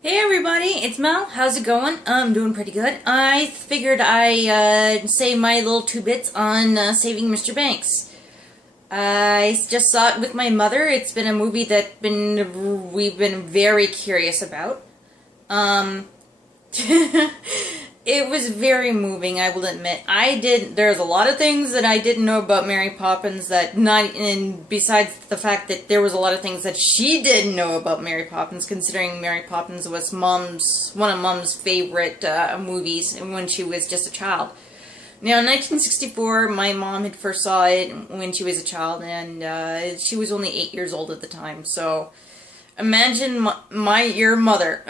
Hey everybody, it's Mel. How's it going? I'm doing pretty good. I figured I say my little two bits on Saving Mr. Banks. I just saw it with my mother. It's been a movie that we've been very curious about. Um, It was very moving, I will admit. There's a lot of things that I didn't know about Mary Poppins and besides the fact that there was a lot of things that she didn't know about Mary Poppins, considering Mary Poppins was one of Mom's favorite movies when she was just a child. Now, in 1964, my mom had first saw it when she was a child, and she was only 8 years old at the time, so imagine your mother,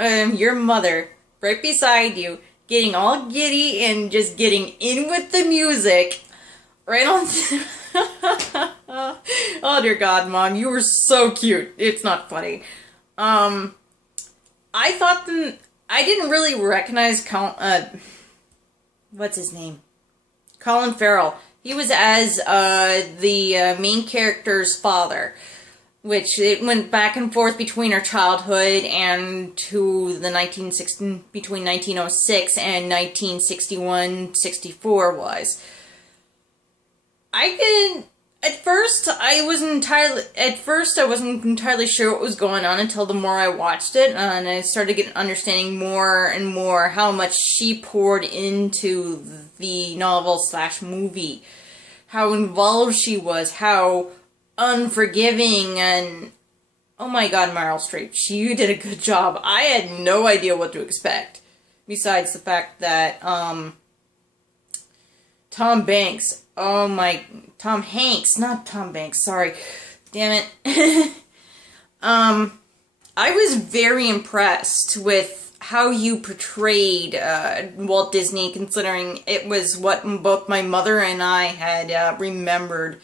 right beside you, getting all giddy and just getting in with the music. Right on. Oh dear God, Mom, you were so cute. It's not funny. I thought I didn't really recognize what's his name? Colin Farrell. He was as the main character's father, which it went back and forth between her childhood and between 1906 and 1961-64 was. At first I wasn't entirely sure what was going on until the more I watched it, and I started understanding more and more how much she poured into the novel/movie, how involved she was, how unforgiving, and oh my God, Meryl Streep, you did a good job. I had no idea what to expect, besides the fact that Tom Hanks, not Tom Banks, sorry, damn it. I was very impressed with how you portrayed Walt Disney, considering it was what both my mother and I had remembered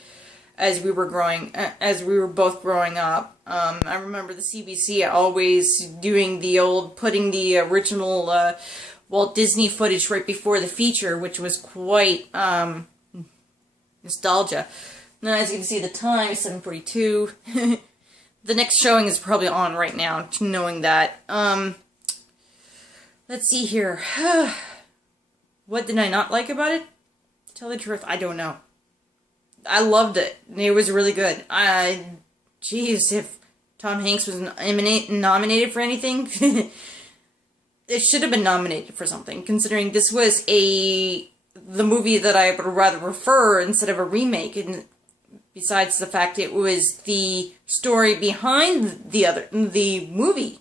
as we were both growing up. I remember the CBC always doing putting the original Walt Disney footage right before the feature, which was quite nostalgia. Now, as you can see, the time is 7:42. The next showing is probably on right now, knowing that. Let's see here. What did I not like about it? To tell the truth, I don't know. I loved it. It was really good. Jeez, if Tom Hanks was nominated for anything, it should have been nominated for something, considering this was the movie that I would rather prefer instead of a remake, and besides the fact it was the story behind the movie.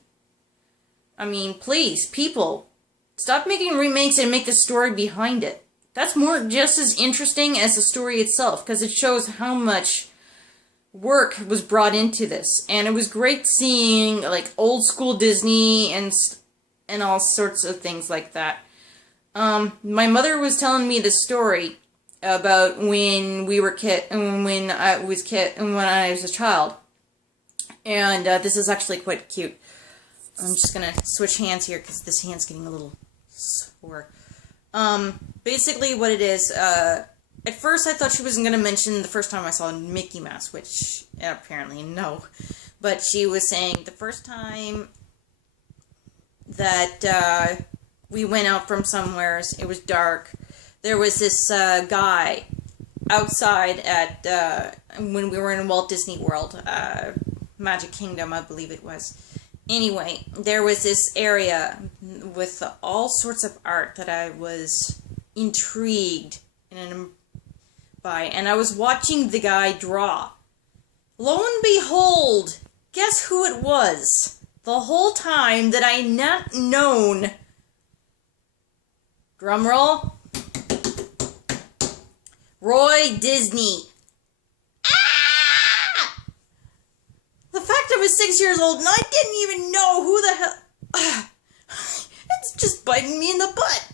I mean, please, people, stop making remakes and make the story behind it. That's just as interesting as the story itself, because it shows how much work was brought into this. And it was great seeing, like, old school Disney and all sorts of things like that. My mother was telling me the story about when I was a child. And this is actually quite cute. I'm just gonna switch hands here, because this hand's getting a little sore. Basically what it is, at first I thought she wasn't going to mention the first time I saw Mickey Mouse, which apparently no. But she was saying the first time that we went out from somewhere, it was dark, there was this guy outside at, when we were in Walt Disney World, Magic Kingdom, I believe it was. Anyway, there was this area with all sorts of art that I was intrigued by, and I was watching the guy draw. Lo and behold, guess who it was? The whole time that I not known. Drumroll. Roy Disney. The fact I was 6 years old and I didn't even know who the hell... It's just biting me in the butt.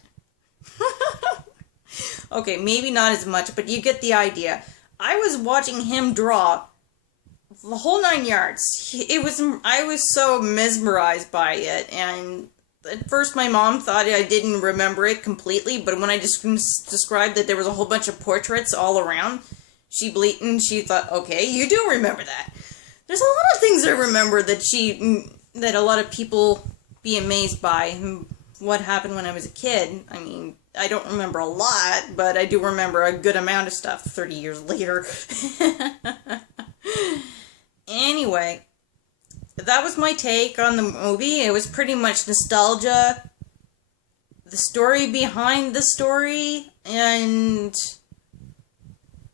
Okay, maybe not as much, but you get the idea. I was watching him draw the whole 9 yards. I was so mesmerized by it, and at first my mom thought I didn't remember it completely, but when I just described that there was a whole bunch of portraits all around, she thought, okay, you do remember that. There's a lot of things I remember that a lot of people be amazed by what happened when I was a kid. I mean, I don't remember a lot, but I do remember a good amount of stuff 30 years later. Anyway, that was my take on the movie. It was pretty much nostalgia, the story behind the story, and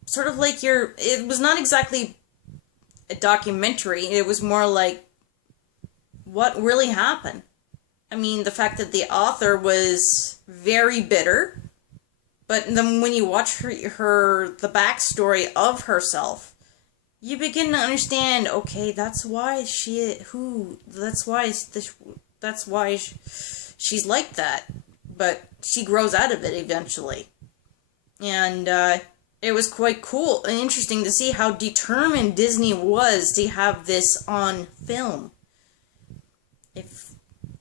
sort of like it was not exactly a documentary. It was more like what really happened. I mean, the fact that the author was very bitter, but then when you watch the backstory of herself, you begin to understand, okay, that's why she's like that. But she grows out of it eventually. And it was quite cool and interesting to see how determined Disney was to have this on film.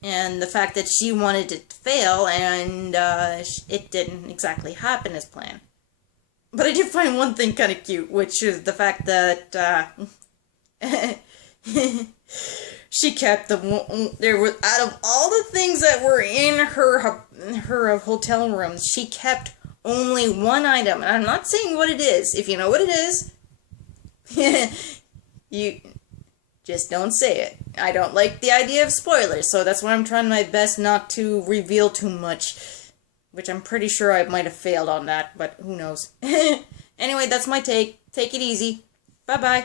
And the fact that she wanted it to fail, and it didn't exactly happen as planned. But I did find one thing kind of cute, which is the fact that she kept out of all the things that were in her hotel room, she kept only one item. And I'm not saying what it is. If you know what it is, you just don't say it. I don't like the idea of spoilers, so that's why I'm trying my best not to reveal too much. Which I'm pretty sure I might have failed on that, but who knows. Anyway, that's my take. Take it easy. Bye-bye.